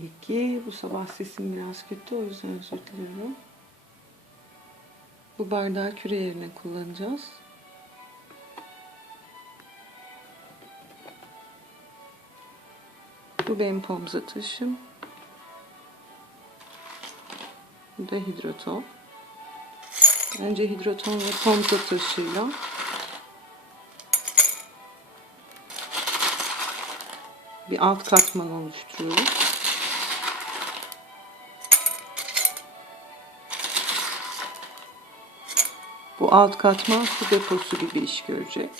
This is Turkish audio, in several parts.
Peki bu sabah sesim biraz kötü o yüzden özür diliyorum. Bu bardağı küre yerine kullanacağız. Bu benim pomza taşım. Bu da hidroton. Önce hidroton ve pomza taşıyla bir alt katman oluşturuyoruz. Bu alt katman su deposu gibi iş görecek.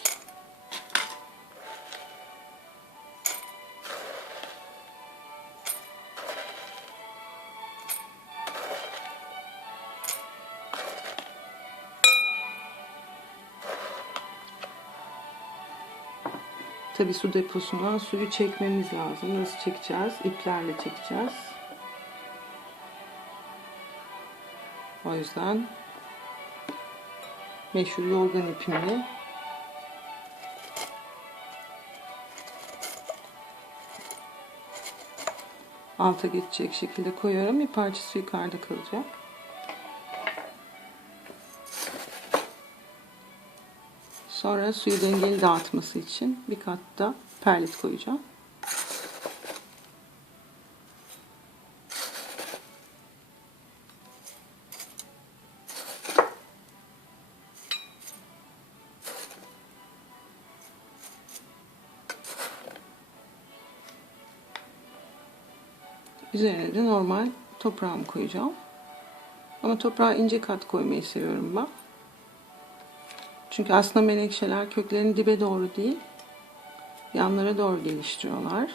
Tabi su deposundan suyu çekmemiz lazım. Nasıl çekeceğiz? İplerle çekeceğiz. O yüzden meşhur yorgan ipimi alta geçecek şekilde koyuyorum. Bir parçası yukarıda kalacak. Sonra suyu dengeli dağıtması için bir kat da perlit koyacağım. Üzerine de normal toprağımı koyacağım. Ama toprağa ince kat koymayı seviyorum ben. Çünkü aslında menekşeler köklerini dibe doğru değil, yanlara doğru geliştiriyorlar.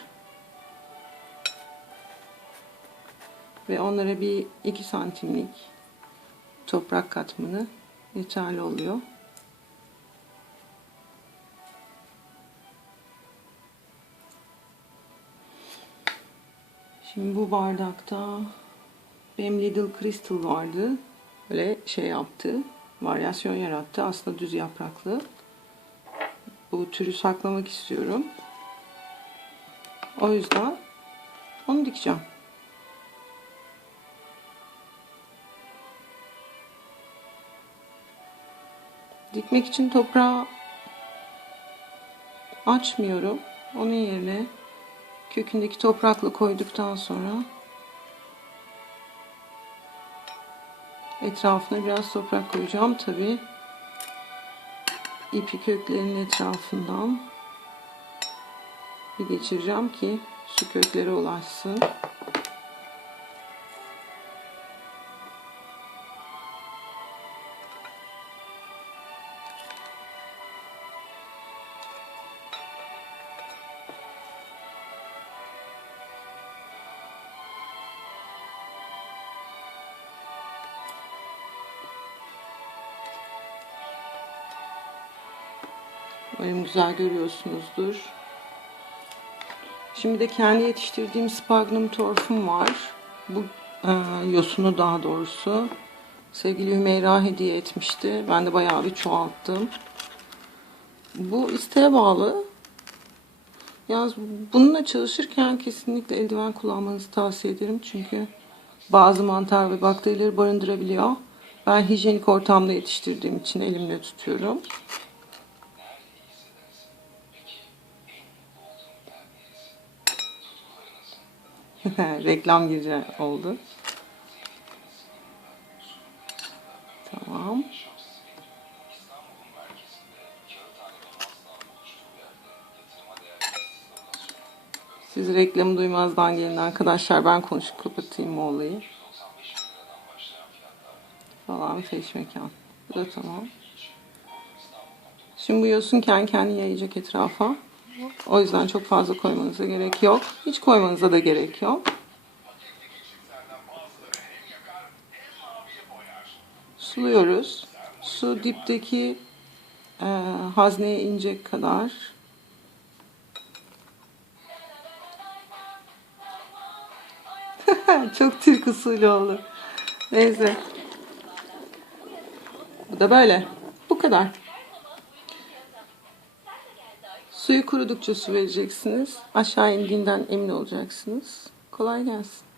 Ve onlara bir 2 santimlik toprak katmanı yeterli oluyor. Şimdi bu bardakta benim Lidl Crystal vardı. Böyle şey yaptı. Varyasyon yarattı. Aslında düz yapraklı. Bu türü saklamak istiyorum. O yüzden onu dikeceğim. Dikmek için toprağı açmıyorum. Onun yerine kökündeki toprakla koyduktan sonra etrafına biraz toprak koyacağım tabi ipi köklerinin etrafından bir geçireceğim ki su köklere ulaşsın. Umarım güzel görüyorsunuzdur. Şimdi de kendi yetiştirdiğim sphagnum torfum var. Bu e, yosunu daha doğrusu. Sevgili Hümeyra hediye etmişti. Ben de bayağı bir çoğalttım. Bu isteğe bağlı. Yalnız bununla çalışırken kesinlikle eldiven kullanmanızı tavsiye ederim. Çünkü bazı mantar ve bakterileri barındırabiliyor. Ben hijyenik ortamda yetiştirdiğim için elimle tutuyorum. Reklam gireceği oldu. Tamam. Siz reklamı duymazdan gelin arkadaşlar. Ben konuşup kapatayım o olayı. Falan feş. Bu da tamam. Şimdi bu yosun kendi kendine yayacak etrafa. O yüzden çok fazla koymanıza gerek yok. Hiç koymanıza da gerek yok. Suluyoruz. Su dipteki e, hazneye inecek kadar. çok Türk usulü oldu. Neyse. Bu da böyle. Bu kadar. Suyu kurudukça su vereceksiniz. Aşağı indiğinden emin olacaksınız. Kolay gelsin.